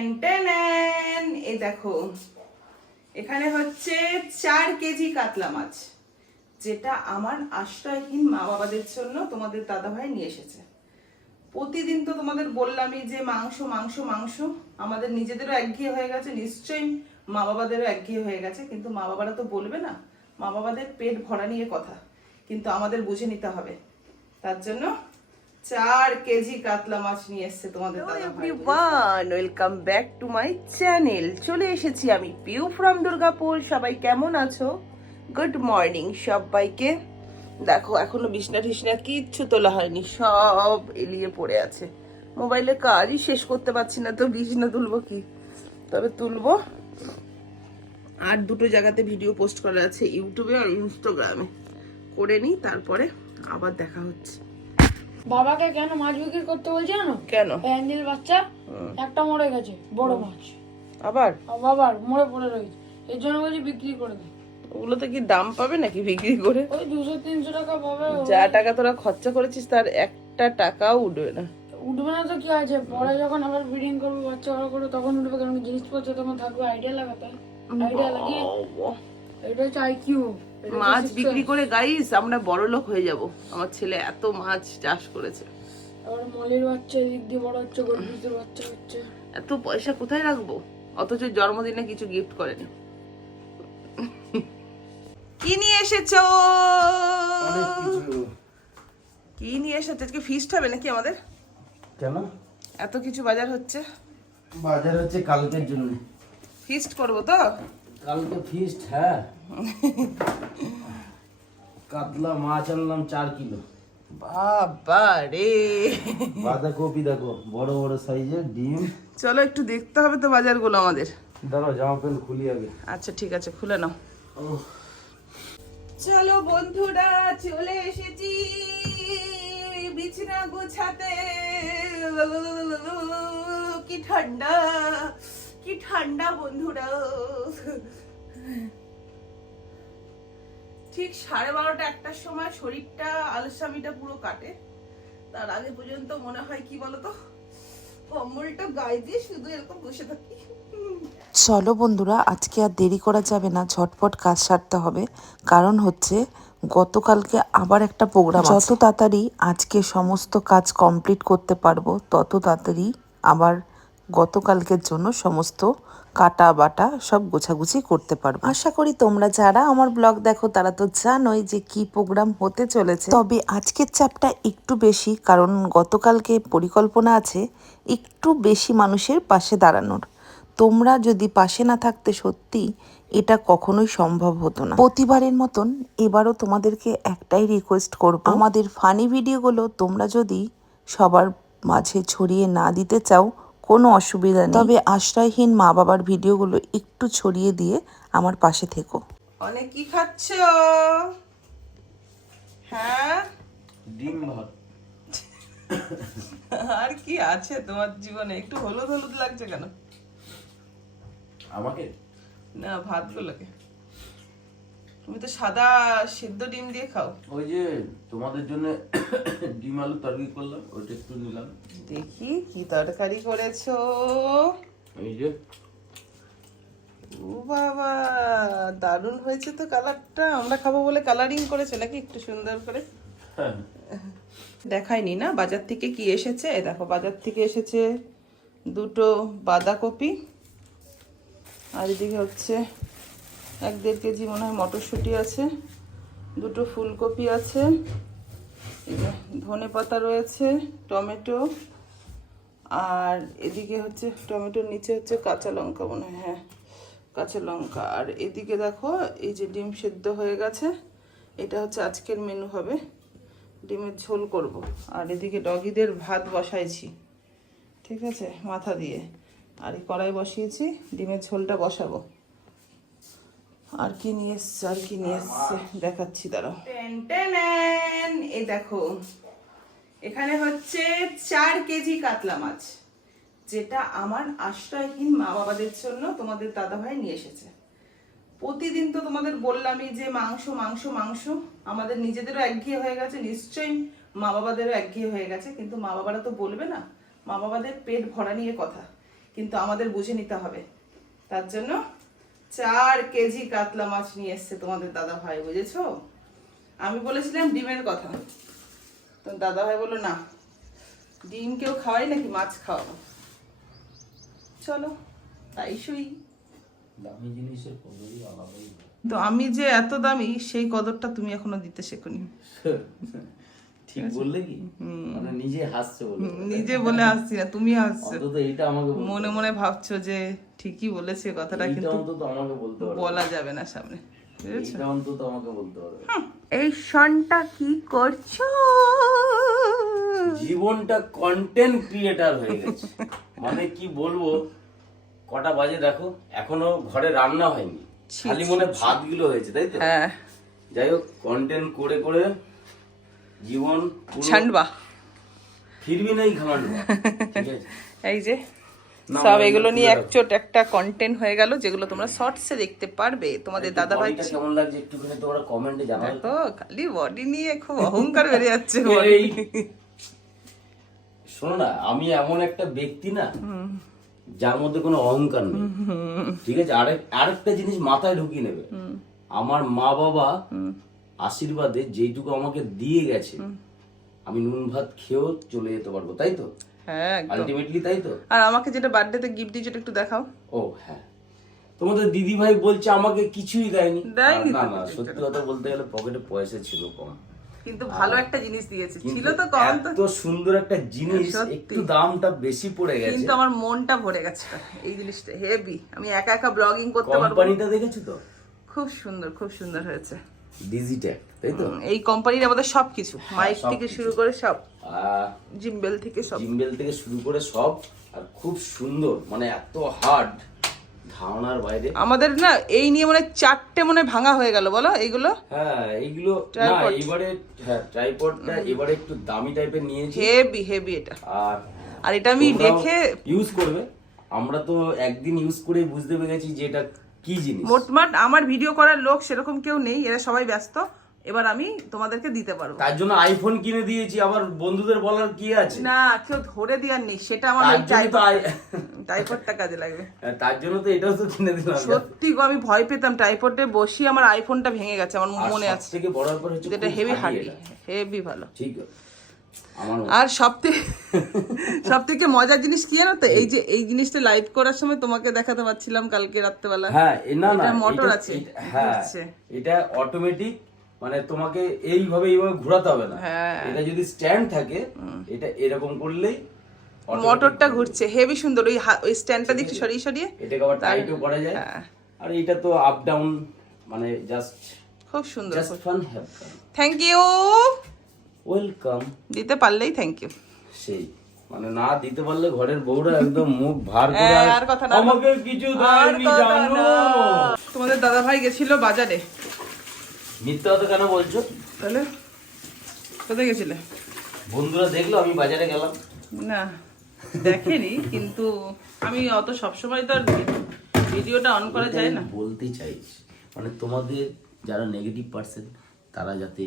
Ten ten, এই দেখো এখানে হচ্ছে 4 কেজি কাতলা মাছ, যেটা আমার আশ্রয়হীন মা বাবাদের জন্য তোমাদের দাদাভাই নিয়ে এসেছে। প্রতিদিন তো তোমাদের বললামই যে মাংস মাংস মাংস, আমাদের নিজেদেরও একঘেয়ে হয়ে গেছে, নিশ্চয়ই মা বাবাদেরও একঘেয়ে হয়ে গেছে। কিন্তু মা বাবারা তো বলবে না, মা বাবাদের পেট ভরা নিয়ে কথা, কিন্তু আমাদের বুঝে নিতে হবে। তার জন্য 4 কেজি কাতলা মাছ নিয়ে এসেছে তোমাদের দাদা। Everyone, welcome back to my channel. চলে এসেছি আমি পিউ ফ্রম দুর্গাপুর। সবাই কেমন আছো? গুড মর্নিং সবাইকে। দেখো এখনো বিছনা টিছনা কিচ্ছু তোলা হয়নি, সব এলিয়ে পড়ে আছে। মোবাইলে কাজই শেষ করতে পারছি না, তো বিছনা তুলবো কি? তবে তুলবো। আর দুটো জায়গাতে ভিডিও পোস্ট করা আছে, ইউটিউবে আর ইনস্টাগ্রামে। করে নিই, তারপরে আবার দেখা হচ্ছে। বাবাকে কেন মাছ বিক্রি করতে বলছে জানো? কেন? অ্যাঞ্জেল বাচ্চা একটা মরে গেছে, বড় মাছ আবার বাবার মরে পড়ে রয়েছে, এর জন্য বলছি বিক্রি করে দে। ওগুলোতে কি দাম পাবে নাকি বিক্রি করে? ওই 200-300 টাকা পাবে। যা টাকা তোরা খরচা করেছিস তার একটা টাকাও উঠবে না। উঠবে না তো কি আছে, পরে যখন আবার ব্রিডিং করবো, বাচ্চা বড় করবো, তখন উঠবে। কারণ জিনিসপত্র তখন থাকবে, আইডিয়া লাগাতে, আইডিয়া লাগিয়ে। এটা হচ্ছে আইকিউ। মাছ বিক্রি করে গাইস আমরা বড় লোক হয়ে যাব। আমার ছেলে এত মাছ চাষ করেছে। আবার মলির বাচ্চা এদিক দিয়ে বড় হচ্ছে, গরুর বাচ্চা হচ্ছে। এত পয়সা কোথায় রাখবো? অথচ জন্মদিনে কিছু গিফট করেনি। কি নিয়ে এসেছো? কি নিয়ে এসেছো? আজকে ফিস্ট হবে নাকি আমাদের? কেন এত কিছু বাজার হচ্ছে? বাজার হচ্ছে কালকের জন্য। ফিস্ট করবো তো? কালকে ফিস্ট, হ্যাঁ। কাতলা মাছ আনলাম 4 কিলো। বাবা রে, বাঁধাকপি দেখো বড় বড় সাইজের, ডিম। চলো একটু দেখতে হবে তো বাজারগুলো আমাদের। দাঁড়াও জামা প্যান্ট খুলি আগে। আচ্ছা ঠিক আছে, খুলে নাও। চলো বন্ধুরা, চলে এসেছি বিছানা গোছাতে। কি ঠান্ডা, কি ঠান্ডা বন্ধুরা। ঠিক 12:30 একটার সময় শরীরটা আলসামিটা পুরো কাটে। তার আগে পর্যন্ত মনে হয় কি বলতো, কম্বলটা গায়ে দিয়ে শুধু এরকম বসে থাকি। চলো বন্ধুরা, আজকে আর দেরি করা যাবে না, ঝটপট কাজ সারতে হবে। কারণ হচ্ছে গতকালকে আবার একটা প্রোগ্রাম আছে। যত তাড়াতাড়ি আজকে সমস্ত কাজ কমপ্লিট করতে পারবো, তত তাড়াতাড়ি আবার গতকালকের জন্য সমস্ত কাটা বাটা সব গোছাগুছি করতে পারবো। আশা করি তোমরা যারা আমার ব্লগ দেখো তারা তো জানোই যে কি প্রোগ্রাম হতে চলেছে। তবে আজকের চাপটা একটু বেশি, কারণ গতকালকে পরিকল্পনা আছে একটু বেশি মানুষের পাশে দাঁড়ানোর। তোমরা যদি পাশে না থাকতে সত্যি এটা কখনোই সম্ভব হতো না। প্রতিবারের মতন এবারও তোমাদেরকে একটাই রিকোয়েস্ট করব, আমাদের ফানি ভিডিওগুলো তোমরা যদি সবার মাঝে ছড়িয়ে না দিতে চাও কোনো অসুবিধা নেই, তবে আশ্রয়হীন মা বাবার ভিডিওগুলো একটু ছড়িয়ে দিয়ে আমার পাশে থেকো। অনেক কি খাচ্ছ? হ্যাঁ, ডিম ভাত। আর কি আছে তোমার জীবনে? একটু হলুদ হলুদ লাগছে কেন? আমাকে না, ভাতগুলোকে। তুমি তো সাদা সিদ্ধ ডিম দিয়ে খাও। ওই যে তোমাদের জন্য ডিম আলু তরকারি করলাম, ওইটা একটু নিলাম। দেখি কি তরকারি করেছো। এই যে ও বাবা, দারুণ হয়েছে তো কালারটা। আমরা খাবো বলে কালারিং করেছে নাকি একটু সুন্দর করে? হ্যাঁ। দেখায়নি না বাজার থেকে কি এসেছে। দেখো বাজার থেকে এসেছে দুটো বাঁধাকপি, আর এদিকে হচ্ছে 1-1.5 কেজি মনে হয় মটরশুঁটি আছে, দুটো ফুলকপি আছে, ধনেপাতা রয়েছে, টমেটো, আর এদিকে হচ্ছে টমেটোর নিচে হচ্ছে কাঁচা লঙ্কা মনে হয়, হ্যাঁ কাঁচা লঙ্কা। আর এদিকে দেখো এই যে ডিম সেদ্ধ হয়ে গেছে, এটা হচ্ছে আজকের মেনু হবে, ডিমের ঝোল করব। আর এদিকে ডগিদের ভাত বসাইছি, ঠিক আছে, মাথা দিয়ে। আর এই কড়াই বসিয়েছি, ডিমের ঝোলটা বসাবো। আর কি নিয়ে এসছে, আর কি নিয়ে এসছে দেখাচ্ছি, দাঁড়াও। টেন টেন, এই দেখো এখানে হচ্ছে 4 কেজি কাতলা মাছ, যেটা আমার আশ্রয়হীন মা বাবাদের জন্য তোমাদের দাদাভাই নিয়ে এসেছে। প্রতিদিন তো তোমাদের বললামই যে মাংস মাংস মাংস, আমাদের নিজেদেরও একঘেয়ে হয়ে গেছে, নিশ্চয়ই মা বাবাদেরও একঘেয়ে হয়ে গেছে। কিন্তু মা বাবারা তো বলবে না, মা বাবাদের পেট ভরা নিয়ে কথা, কিন্তু আমাদের বুঝে নিতে হবে। তার জন্য 4 কেজি কাতলা মাছ নিয়ে এসছে তোমাদের দাদা ভাই, বুঝেছো? আমি বলেছিলাম ডিমের কথা, তো দাদা ভাই বললো না, ডিম কেউ খাওয়াই নাকি, মাছ খাওয়াবো। চলো তাই শুই। দামি জিনিসের কদরই আলাদাই। তো আমি যে এত দামি সেই কদরটা তুমি এখনো দিতে শেখোনি। ঠিক বললে কি, মানে নিজে হাসছে বলে, নিজে বলে আসছি না, তুমি হাসছো, অন্তত এইটা আমাকে বলতে মনে মনে ভাবছো যে ঠিকই বলেছে কথাটা, এইটা কিন্তু অন্তত আমাকে বলতে পারবে, বলা যাবে না সামনে, বুঝেছো? এটা অন্তত আমাকে বলতে পারবে। এই সনটা কি করছো? জীবনটা কন্টেন্ট ক্রিয়েটার হয়ে গেছে, মানে কি বলবো। কটা বাজে দেখো, এখনো ঘরে রান্না হয়নি, খালি মনে ভাতগুলো হয়েছে, তাই তো? হ্যাঁ, যাই হোক, কন্টেন্ট করে করে জীবন পুরো ছান্ডবা ফিরবি নাই ঘামান্ডবা, ঠিক আছে? এই যে না, সব মানে এগুলো নিয়ে পুরো- একচোট একটা কন্টেন্ট হয়ে গেল, যেগুলো তোমরা শর্টসে দেখতে পারবে। তোমাদের দাদা ভাই বডিটা কেমন লাগছে একটুখানি তোমরা কমেন্টে জানাও। দেখো, খালি বডি নিয়ে খুব অহংকার বেড়ে যাচ্ছে। এই শোনো না, আমি এমন একটা ব্যক্তি না যার মধ্যে কোনো অহংকার নেই, ঠিক আছে? আরেকটা জিনিস মাথায় ঢুকিয়ে নেবে, আমার মা বাবা আশীর্বাদে যেইটুকু আমাকে দিয়ে গেছে, আমি নুন ভাত খেয়েও চলে যেতে পারবো, তাই তো? হ্যাঁ একদম। আলটিমেটলি তাই তো। আর আমাকে যেটা বার্থডেতে গিফট দিয়েছো একটু দেখাও। ও হ্যাঁ, তোমাদের দিদি ভাই বলছে আমাকে কিছুই দেয়নি। দেয়নি না তো না, কিছু। সত্যি কথা বলতে গেলে পকেটে পয়সা ছিল কম, কিন্তু ভালো একটা জিনিস দিয়েছে, ছিল কিন্তু তো কম তো, এত সুন্দর একটা জিনিস, সত্যি। একটু দামটা বেশি পড়ে গেছে। কিন্তু আমার মনটা ভরে গেছে এই জিনিসটা, হেভি। আমি একা একা ব্লগিং করতে পারবো। কোম্পানিটা দেখেছো তো? খুব সুন্দর, খুব সুন্দর হয়েছে। ডিজিট্যাক, তাই তো? এই কোম্পানির আমাদের সবকিছু, মাইক থেকে সবকিছু। শুরু করে সব, জিম্বেল থেকে সব। জিম্বেল থেকে শুরু করে সব, আর খুব সুন্দর, মানে এত হার্ড, ধারণার বাইরে। আমাদের না এই নিয়ে মানে 4টে মনে ভাঙা হয়ে গেল, বলো এইগুলো। হ্যাঁ এইগুলো না, Tripod। এবারে হ্যাঁ ট্রাইপডটা এবারে একটু দামি টাইপের নিয়েছি। হেভি হেভি এটা। আর এটা আমি দেখে ইউজ করবে, আমরা তো একদিন ইউজ করে বুঝতে পেরেছি যে এটা কি জিনিস। মোটমাট আমার ভিডিও করার লোক সেরকম কেউ নেই, এরা সবাই ব্যস্ত, এবার আমি তোমাদেরকে দিতে পারবো। তার জন্য আইফোন কিনে দিয়েছি, আবার বন্ধুদের বলার কি আছে? না, কেউ ধরে দেওয়ার নেই, সেটা আমার তার জন্য তো টাইপডটা কাজে লাগবে। তার জন্য তো এটাও তো কিনে দিলাম। সত্যি গো, আমি ভয় পেতাম টাইপডে বসি, আমার আইফোনটা ভেঙে গেছে, আমার মনে আছে। থেকে বড় ব্যাপার হচ্ছে যেটা খুব হেভি হার্ডি হার্ডি, এটা। হেভি ভালো। ঠিক আছে, আমার আর সব থেকে মজার জিনিস কি জানো তো, এই যে এই জিনিসটা লাইভ করার সময় তোমাকে দেখাতে পাচ্ছিলাম কালকে রাত্রেবেলা। হ্যাঁ না না, এটা মোটর এটা- আছে, হ্যাঁ ঘুরছে। এটা অটোমেটিক, মানে তোমাকে এইভাবে ঘোরাতে হবে না। হ্যাঁ। এটা যদি স্ট্যান্ড থাকে, এটা এরকম করলেই automatic মোটরটা ঘুরবে। ঘুরছে, হেভি সুন্দর। ওই স্ট্যান্ডটা দিকে সরিয়ে সরিয়ে এটাকে আবার টাইটও করা যায়। হ্যাঁ। আর এটা তো আপ ডাউন, মানে জাস্ট খুব সুন্দর। Fun have fun. Thank you, welcome. দিতে পারলেই থ্যাংক ইউ। সেই মানে না দিতে পারলে ঘরের বউরা একদম মুখ ভার করে আর কথা না, আমাকে কিছু দেয়নি জানো। তোমাদের দাদা ভাই গেছিল বাজারে। মিথ্যা কথা কেন বলছো? তাহলে কোথায় গেছিলে? বন্ধুরা দেখলো আমি বাজারে গেলাম। না দেখেনি, কিন্তু আমি অত সবসময় তো আর ভিডিওটা অন করা যায় না। বলতে চাইছি মানে তোমাদের যারা নেগেটিভ পার্সন তারা যাতে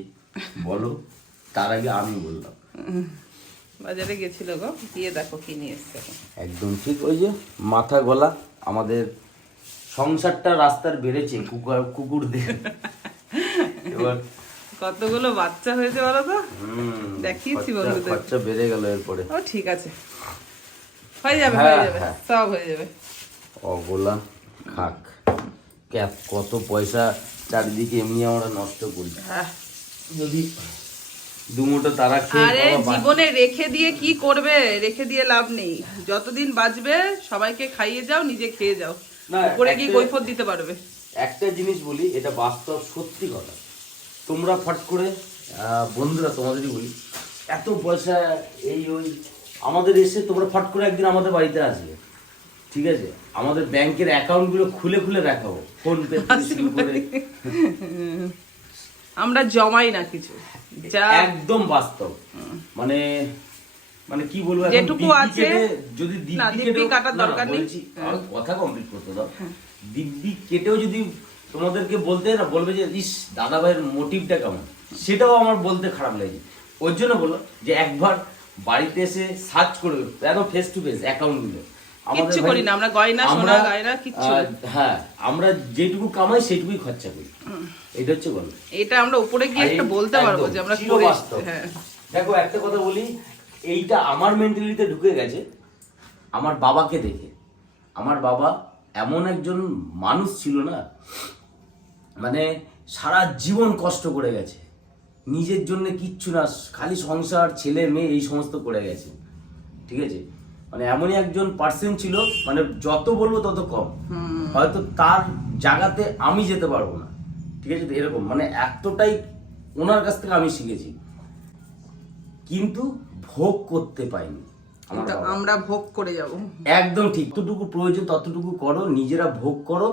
বলো, তার আগে আমি বললাম। বাজারে গেছিল গো, গিয়ে দেখো কি নিয়ে এসছে। একদম ঠিক, ওই যে মাথা গলা আমাদের সংসারটা রাস্তার বেড়েছে কুকুরদের। এবার কতগুলো বাচ্চা হয়েছে বলো তো, দেখিয়েছি বন্ধুদের। খরচা বেড়ে গেল এরপরে। ও ঠিক আছে, হয়ে যাবে হ্যাঁ, হয়ে যাবে, হ্যাঁ। সব হয়ে যাবে। অগোলা খাক, কত পয়সা চারিদিকে এমনি আমরা নষ্ট করি। হ্যাঁ। যদি দুমুটো তারা খেয়ে আরে বাবা জীবনে রেখে দিয়ে কি করবে, রেখে দিয়ে লাভ নেই। যতদিন বাঁচবে সবাইকে খাইয়ে যাও, নিজে খেয়ে যাও, না, উপরে গিয়ে একটা- কৈফত দিতে পারবে। একটা জিনিস বলি, এটা বাস্তব সত্যি কথা। তোমরা ফট করে বন্ধুরা তোমাদেরই বলি, এত পয়সা এই ওই আমাদের এসে তোমরা ফট করে একদিন আমাদের বাড়িতে আসবে, ঠিক আছে? আমাদের ব্যাংকের অ্যাকাউন্টগুলো খুলে খুলে দেখাবো, ফোন পে থেকে শুরু করে। আমরা জমাই না কিছু, যা একদম বাস্তব। মানে মানে কি বলবো, এখন যেটুকু দিব্যি আছে, কেটে- যদি না, দিব্যি দিব্যি কেটেও- কাটার না, না, দরকার নেই। বলছি, আমার কথা কমপ্লিট করতে দাও। দিব্যি কেটেও যদি তোমাদেরকে বলতে না বলবে যে ইস দাদা ভাইয়ের মোটিভটা কেমন, সেটাও আমার বলতে খারাপ লাগে। ওর জন্য বলো যে একবার বাড়িতে এসে সার্চ করবে, একদম ফেস টু ফেস অ্যাকাউন্টগুলো, কিচ্ছু করি না আমরা, গয়না সোনা গয়না কিচ্ছু না। হ্যাঁ, আমরা যেটুকু কামাই সেটুকুই খরচা করি, এটা হচ্ছে গল্প। এটা আমরা উপরে গিয়ে একটা বলতে পারবো যে আমরা করে হ্যাঁ। দেখো একটা কথা বলি, এইটা আমার মেন্টালিটিতে ঢুকে গেছে আমার বাবাকে দেখে। আমার বাবা এমন একজন মানুষ ছিল না, মানে সারা জীবন কষ্ট করে গেছে, নিজের জন্য কিচ্ছু না, খালি সংসার ছেলে মেয়ে এই সমস্ত করে গেছে, ঠিক আছে। মানে এমনই একজন পার্সন ছিল, মানে যত বলবো তত কম, হয়তো তার জায়গাতে আমি যেতে পারবো না, ঠিক আছে। তো এরকম মানে এতটাই ওনার কাছ থেকে আমি শিখেছি, কিন্তু ভোগ করতে পাইনি। আমরা ভোগ করে যাব, একদম ঠিক। যতটুকু প্রয়োজন ততটুকু করো, নিজেরা ভোগ করো,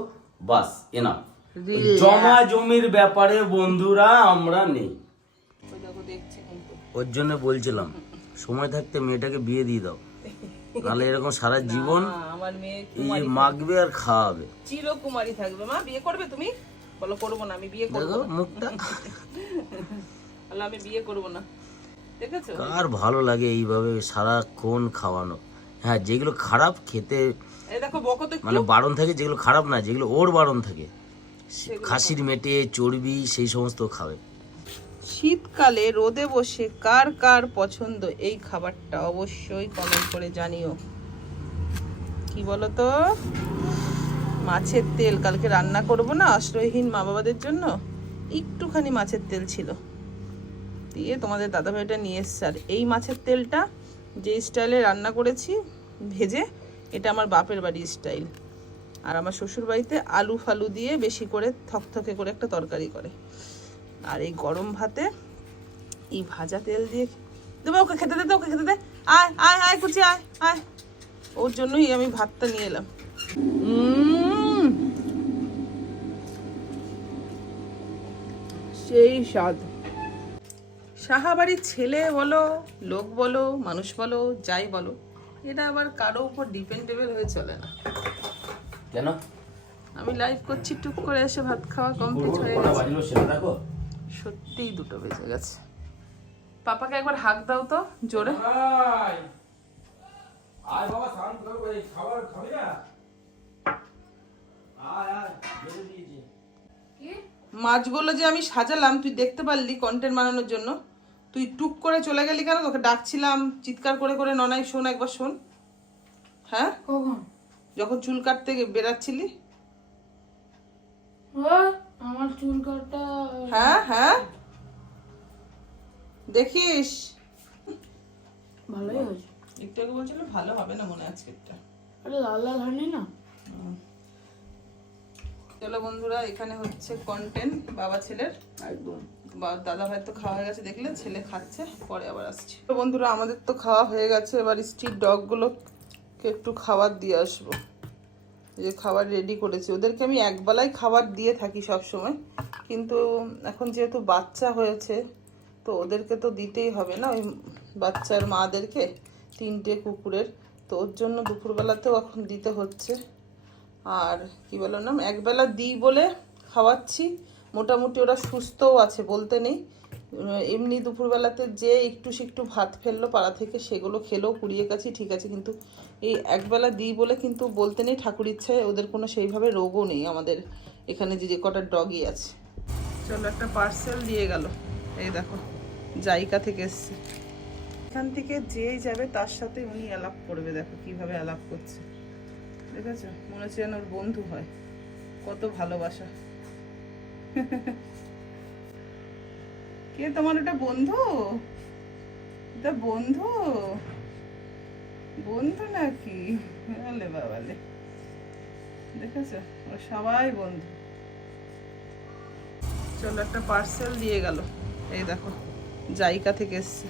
বাস এনাফ। জমা জমির ব্যাপারে বন্ধুরা আমরা নেই। ওর জন্য বলছিলাম সময় থাকতে মেয়েটাকে বিয়ে দিয়ে দাও, নাহলে এরকম সারা জীবন আমার মেয়ে এই মাগবে আর খাওয়াবে, চিরকুমারী থাকবে। মা বিয়ে করবে তুমি? বলো করবো না, আমি বিয়ে করবো না। মুখটা আমি বিয়ে করবো না, দেখেছো? কার ভালো লাগে এইভাবে সারাক্ষণ খাওয়ানো? হ্যাঁ, যেগুলো খারাপ খেতে এই দেখো বকো তো, মানে বারণ থাকে, যেগুলো খারাপ না, যেগুলো ওর বারণ থাকে, খাসির মেটে চর্বি সেই সমস্ত খাবে। শীতকালে রোদে বসে কার কার পছন্দ এই খাবারটা অবশ্যই কমেন্ট করে জানিও। কি বলো তো? মাছের তেল কালকে রান্না করব না আশ্রয়হীন মা বাবাদের জন্য, একটুখানি মাছের তেল ছিল, দিয়ে তোমাদের দাদাভাইটা নিয়ে এসছে। আর এই মাছের তেলটা যে স্টাইলে রান্না করেছি ভেজে, এটা আমার বাপের বাড়ির স্টাইল। আর আমার শ্বশুর বাড়িতে আলু ফালু দিয়ে বেশি করে থকথকে করে একটা তরকারি করে। আর এই গরম ভাতে এই ভাজা তেল দিয়ে দেবো। ওকে খেতে দে, ওকে খেতে দে, আয় আয় আয় কুচি আয় আয়। ওর জন্যই আমি ভাতটা নিয়ে এলাম। সেই স্বাদ। সাহাবাড়ির ছেলে বলো, লোক বলো, মানুষ বলো, যাই বলো, এটা আবার কারো উপর ডিপেন্ডেবল হয়ে চলে না। কেন? আমি লাইভ করছি, টুক করে এসে ভাত খাওয়া কমপ্লিট হয়ে গেছে। সত্যিই 2টো বেজে গেছে। পাপাকে একবার হাক দাও তো জোরে। মাছগুলো যে আমি সাজালাম তুই দেখতে পারলি কন্টেন্ট বানানোর জন্য, তুই টুক করে চলে গেলি কেন? তোকে ডাকছিলাম চিৎকার করে করে, ননাই শোন একবার শোন। হ্যাঁ, কখন? যখন চুল কাটতে বেরাচ্ছিলি। আমার চুল কাটা। হ্যাঁ হ্যাঁ, দেখিস ভালোই হয়েছে। একটু আগে বলছিল ভালো হবে না মনে আজকে একটা। আরে লাল লাল হয়নি না? চলো বন্ধুরা, এখানে হচ্ছে কন্টেন্ট বাবা ছেলের। একদম দাদা ভাই তো খাওয়া হয়ে গেছে, দেখলে ছেলে খাচ্ছে, পরে আবার আসছি। তো বন্ধুরা আমাদের তো খাওয়া হয়ে গেছে, এবার স্ট্রিট ডগগুলোকে একটু খাবার দিয়ে আসবো। যে খাবার রেডি করেছি, ওদেরকে আমি একবেলাই খাবার দিয়ে থাকি সব সময়, কিন্তু এখন যেহেতু বাচ্চা হয়েছে তো ওদেরকে তো দিতেই হবে না, ওই বাচ্চার মাদেরকে, 3টে কুকুরের, তো ওর জন্য দুপুরবেলাতেও এখন দিতে হচ্ছে। আর কি বলো না, একবেলা দিই বলে খাওয়াচ্ছি, মোটামুটি ওরা সুস্থও আছে বলতে নেই। এমনি দুপুরবেলাতে যে একটু ভাত ফেললো পাড়া থেকে সেগুলো খেলো, কুড়িয়ে কাছি ঠিক আছে, কিন্তু এই একবেলা দিই বলে কিন্তু বলতে নেই ঠাকুর ইচ্ছায় ওদের কোনো সেইভাবে রোগও নেই আমাদের এখানে যে কটা ডগই আছে। চলো একটা পার্সেল দিয়ে গেল, এই দেখো জায়গা থেকে এসছে। এখান থেকে যেই যাবে তার সাথে উনি আলাপ করবে, দেখো কিভাবে আলাপ করছে, দেখেছো? মনে হচ্ছে যেন ওর বন্ধু হয়, কত ভালোবাসা। কে তোমার এটা বন্ধু? এটা বন্ধু? বন্ধু নাকি? আলে বাবালে, দেখেছো ও সবাই বন্ধু। চলো একটা পার্সেল দিয়ে গেল, এই দেখো জায়গা থেকে এসছে।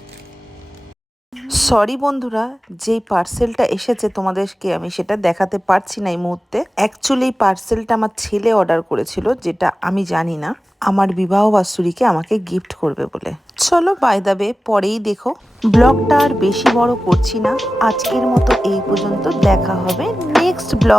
সরি বন্ধুরা, যেই পার্সেলটা এসেছে তোমাদেরকে আমি সেটা দেখাতে পারছি না এই মুহূর্তে। অ্যাকচুয়ালি এই পার্সেলটা আমার ছেলে অর্ডার করেছিল, যেটা আমি জানি না, আমার বিবাহ বাৎসরিকে আমাকে গিফট করবে বলে। চলো বাই দ্য ওয়ে পরেই দেখো। ব্লগটা আর বেশি বড় করছি না, আজকের মতো এই পর্যন্ত। দেখা হবে নেক্সট ব্লগ।